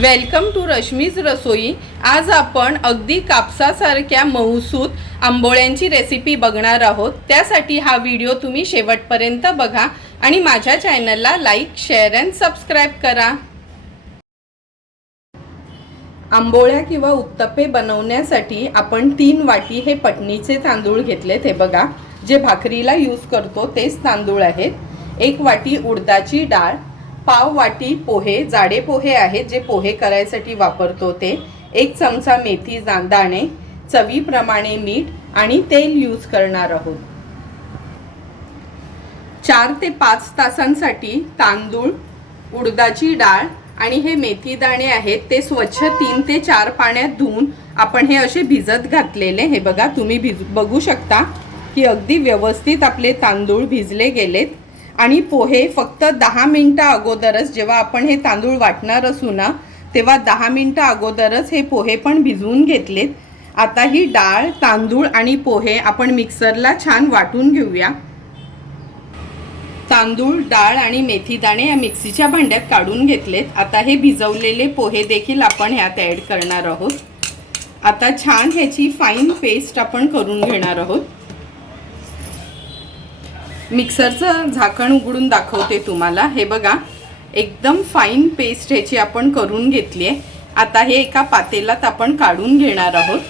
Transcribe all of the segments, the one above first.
Welcome to Rashmi's रसोई आज आपण अगदी कापसासारख्या मऊसूत आंबोळ्यांची रेसिपी बघणार आहोत. त्यासाठी हा व्हिडिओ तुम्ही शेवटपर्यंत बघा आणि माझ्या चॅनलला लाईक शेअर अँड सबस्क्राईब करा. आंबोळ्या किंवा उत्तप्पे बनवण्यासाठी आपण तीन वाटी हे पटणीचे तांदूळ घेतले ते बघा जे भाकरीला यूज करतो तेच तांदूळ आहेत. एक वाटी उडदाची डाळ पाव वाटी पोहे जाडे पोहे आहेत जे पोहे करायसाठी वापरतो ते. एक चमचा मेथी जा- दाणे चवीप्रमाणे मीठ आणि तेल यूज करणार आहोत. चार ते पाच तासांसाठी तांदूळ उडदाची डाळ आणि हे मेथी दाणे आहेत ते स्वच्छ तीन ते चार पाण्यात धुवून आपण हे असे भिजत घातलेले. हे बघा तुम्ही भिज बघू शकता की अगदी व्यवस्थित आपले तांदूळ भिजले गेलेत. आणि पोहे फक्त दहा मिनटं अगोदरच जेव्हा आपण हे तांदूळ वाटणार असू ना तेव्हा दहा मिनटं अगोदरच हे पोहे पण भिजवून घेतलेत. आता ही डाळ तांदूळ आणि पोहे आपण मिक्सरला छान वाटून घेऊया. तांदूळ डाळ आणि मेथी दाणे या मिक्सीच्या भांड्यात काढून घेतलेत. आता हे भिजवलेले पोहे देखील आपण ह्यात ॲड करणार आहोत. आता छान ह्याची फाईन पेस्ट आपण करून घेणार आहोत. मिक्सरचं झाकण उघडून दाखवते तुम्हाला. हे बघा एकदम फाईन पेस्ट ह्याची आपण करून घेतली आहे. आता हे एका पातेलात आपण काढून घेणार आहोत.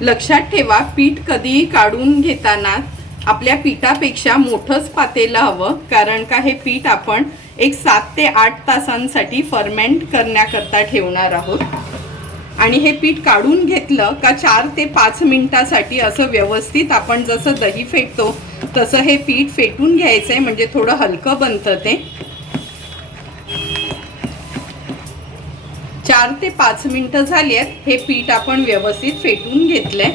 लक्षात ठेवा पीठ कधीही काढून घेताना आपल्या पिठापेक्षा मोठंच पातेलं हवं कारण का हे पीठ आपण एक सात ते आठ तासांसाठी फर्मेंट करण्याकरता ठेवणार आहोत. आणि हे पीठ काढून घेतलं का चार ते पाच मिनिटासाठी असं व्यवस्थित आपण जसं दही फेटतो तसं हे पीठ फेटून घ्यायचं आहे म्हणजे थोडं हलकं बनतं ते. चार ते पाच मिनटं झाली आहेत हे पीठ आपण व्यवस्थित फेटून घेतलंय.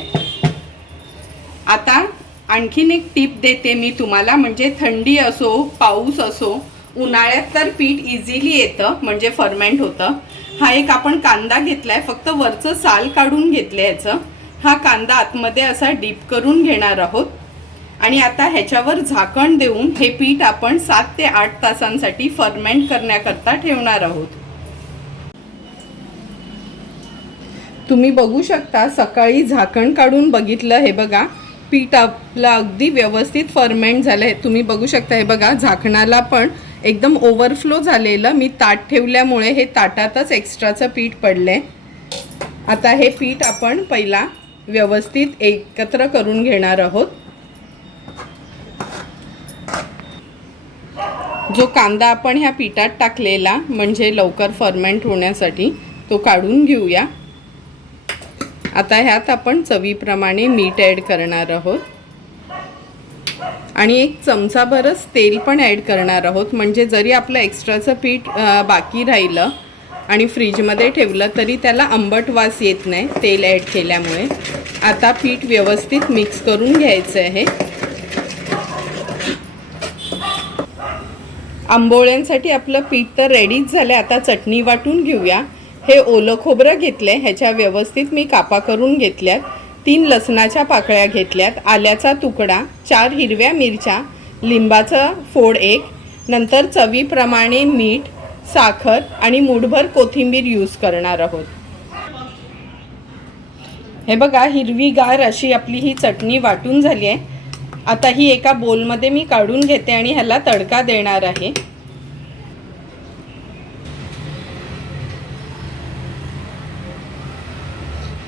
आता आणखीन एक टिप देते मी तुम्हाला म्हणजे थंडी असो पाऊस असो उन्हाळ्यात तर पीठ इझिली येतं म्हणजे फर्मेंट होतं. हा एक आपण कांदा घेतलाय फक्त वरचं साल काढून घेतलं याचं. हा कांदा आतमध्ये असा डीप करून घेणार आहोत. आणि आता ह्याच्यावर झाकण देऊन हे पीठ आपण सात ते आठ तासांसाठी फर्मेंट करण्याकरता ठेवणार आहोत. तुम्ही बघू शकता सकाळी झाकण काढून बघितलं हे बघा. पीठ आपलं अगदी व्यवस्थित फर्मेंट झालं आहे तुम्ही बघू शकता हे बघा झाकणाला पण एकदम ओव्हरफ्लो झालेलं मी ताट ठेवल्यामुळे हे ताटातच एक्स्ट्राचं पीठ पडलंय. आता हे पीठ आपण पहिला व्यवस्थित एकत्र करून घेणार आहोत. जो कांदा आपण ह्या पिठात टाकलेला म्हणजे लवकर फर्मेंट होण्यासाठी तो काढून घेऊया. आता ह्यात आपण चवीप्रमाणे मीठ ॲड करणार आहोत. आणि एक चमचाभरच तेल पण ॲड करणार आहोत. म्हणजे जरी आपलं एक्स्ट्राचं पीठ बाकी राहिलं आणि फ्रीजमध्ये ठेवलं तरी त्याला आंबट वास येत नाही तेल ॲड केल्यामुळे. आता पीठ व्यवस्थित मिक्स करून घ्यायचं आहे. आंबोळ्यांसाठी आपलं पीठ तर रेडीच झालं आता चटणी वाटून घेऊया. हे ओलं खोबरं घेतलंय. ह्याच्या व्यवस्थित मी कापा करून घेतल्यात. तीन लसणाच्या पाकळ्या घेतल्यात आल्याचा तुकडा चार हिरव्या मिरच्या लिंबाचं फोड एक नंतर चवीप्रमाणे मीठ साखर आणि मूठभर कोथिंबीर यूज करणार आहोत. हे बघा हिरवीगार अशी आपली ही चटणी वाटून झाली आहे. आता ही एका बोलमध्ये मी काढून घेते आणि ह्याला तडका देणार आहे.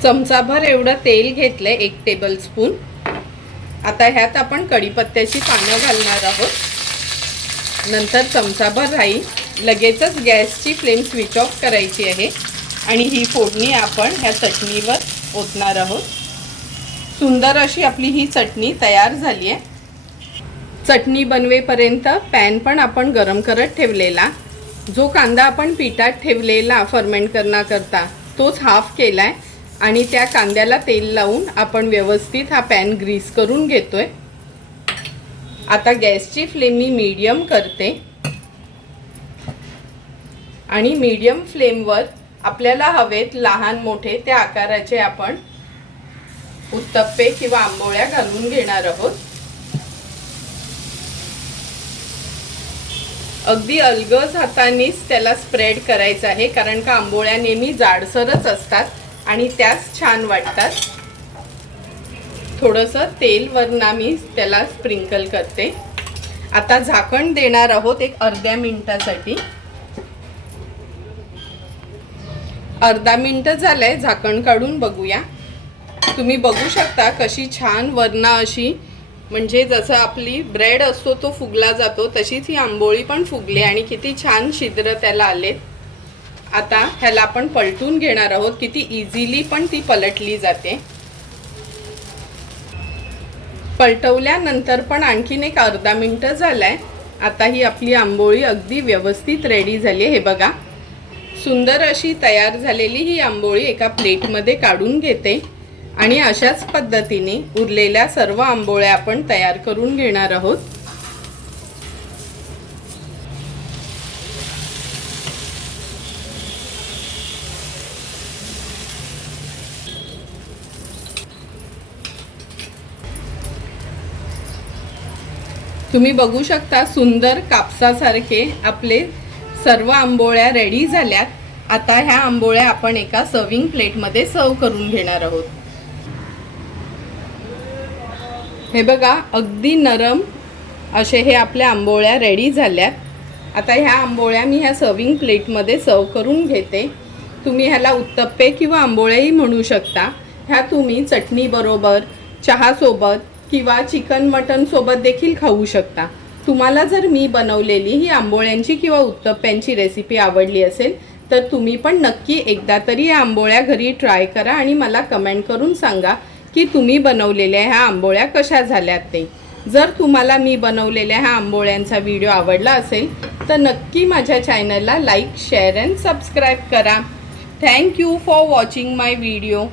चमचाभर एवढं तेल घेतलं आहे एक टेबलस्पून आता ह्यात आपण कढीपत्त्याची पानं घालणार आहोत. नंतर चमचाभर राहील. लगेचच गॅसची फ्लेम स्विच ऑफ करायची आहे. आणि ही फोडणी आपण ह्या चटणीवर ओतणार आहोत. सुंदर अशी आपली ही चटणी तयार झाली आहे. चटणी बनवेपर्यंत पॅन पण आपण गरम करत ठेवलेला. जो कांदा आपण पिठात ठेवलेला फर्मेंट करण्याकरता तोच हाफ केला आहे आणि त्या कांद्याला तेल लावून आपण व्यवस्थित हा पॅन ग्रीस करून घेतो आहे आता गॅसची फ्लेम मी मीडियम करते. आणि मीडियम फ्लेमवर आपल्याला हवेत लहान मोठे त्या आकाराचे आपण उत्तप्पे किंवा आंबोळ्या घालून घेणार आहोत. अगदी अलगज हातानेच त्याला स्प्रेड करायचं आहे कारण का आंबोळ्या नेहमी जाडसरच असतात. आणि त्याच छान वाटतात. थोडंसं तेल वरना मी त्याला स्प्रिंकल करते. आता झाकण देणार आहोत एक अर्ध्या मिनिटासाठी. अर्धा मिनटं झालंय झाकण काढून बघूया. तुम्ही बघू शकता कशी छान वरना अशी म्हणजे जसं आपली ब्रेड असतो तो फुगला जातो तशीच ही आंबोळी पण फुगली आणि किती छान छिद्र त्याला आलेत. आता ह्याला आपण पलटून घेणार आहोत. किती इझिली पण ती पलटली जाते. पलटवल्यानंतर पण आणखीन एक अर्धा मिनटं झालाय. आता ही आपली आंबोळी अगदी व्यवस्थित रेडी झाली हे बघा. सुंदर अशी तयार झालेली ही आंबोळी एका प्लेटमध्ये काढून घेते. आणि अशाच पद्धतीने उरलेल्या सर्व आंबोळ्या आपण तयार करून घेणार आहोत. तुम्ही बघू शकता सुंदर कापसासारखे आपले सर्व आंबोळ्या रेडी झाल्यात. आता ह्या आंबोळ्या आपण एका सर्विंग प्लेटमध्ये सर्व करून घेणार आहोत. हे बघा अगदी नरम असे हे आपल्या आंबोळ्या रेडी झाल्यात. आता ह्या आंबोळ्या मी ह्या सर्विंग प्लेटमध्ये सर्व करून घेते. तुम्ही ह्याला उत्तप्पे किंवा आंबोळ्याही म्हणू शकता. ह्या तुम्ही चटणीबरोबर चहासोबत किंवा चिकन मटन सोबत देखील खाऊ शकता. तुम्हाला जर मी बनवलेली ही आंबोळ्यांची किंवा उत्तप्प्यांची रेसिपी आवडली असेल तर तुम्ही पण नक्की एकदा तरी या आंबोळ्या घरी ट्राय करा आणि मला कमेंट करून सांगा की तुम्ही बनवलेल्या ह्या आंबोळ्या कशा झाल्यात ते. जर तुम्हाला मी बनवलेल्या ह्या आंबोळ्यांचा व्हिडिओ आवडला असेल तर नक्की माझ्या चॅनलला लाईक शेअर अँड सबस्क्राईब करा. Thank you for watching my video